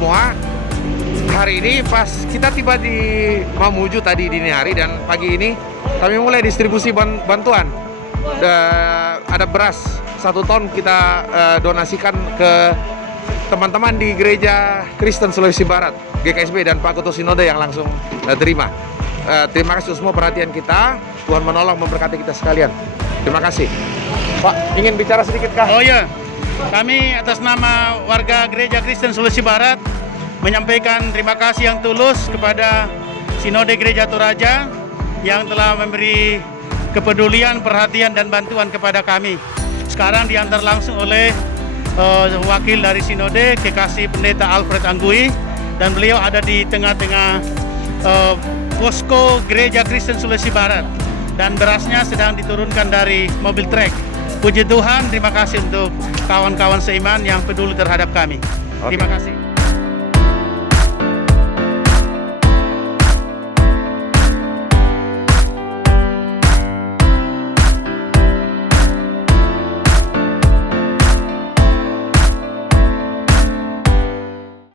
semua. Hari ini pas kita tiba di Mamuju tadi dini hari dan pagi ini kami mulai distribusi bantuan. Ada beras 1 ton kita donasikan ke teman-teman di Gereja Kristen Sulawesi Barat, GKSB, dan Pak Ketua Sinode yang langsung terima. Terima kasih semua perhatian kita. Tuhan menolong, memberkati kita sekalian. Terima kasih. Pak, ingin bicara sedikit kah? Oh iya, kami atas nama warga Gereja Kristen Sulawesi Barat menyampaikan terima kasih yang tulus kepada Sinode Gereja Toraja yang telah memberi kepedulian, perhatian, dan bantuan kepada kami. Sekarang diantar langsung oleh wakil dari Sinode, Kekasih Pendeta Alfred Anggui, dan beliau ada di tengah-tengah posko Gereja Kristen Sulawesi Barat, dan berasnya sedang diturunkan dari mobil trek. Puji Tuhan, terima kasih untuk kawan-kawan seiman yang peduli terhadap kami. Terima kasih.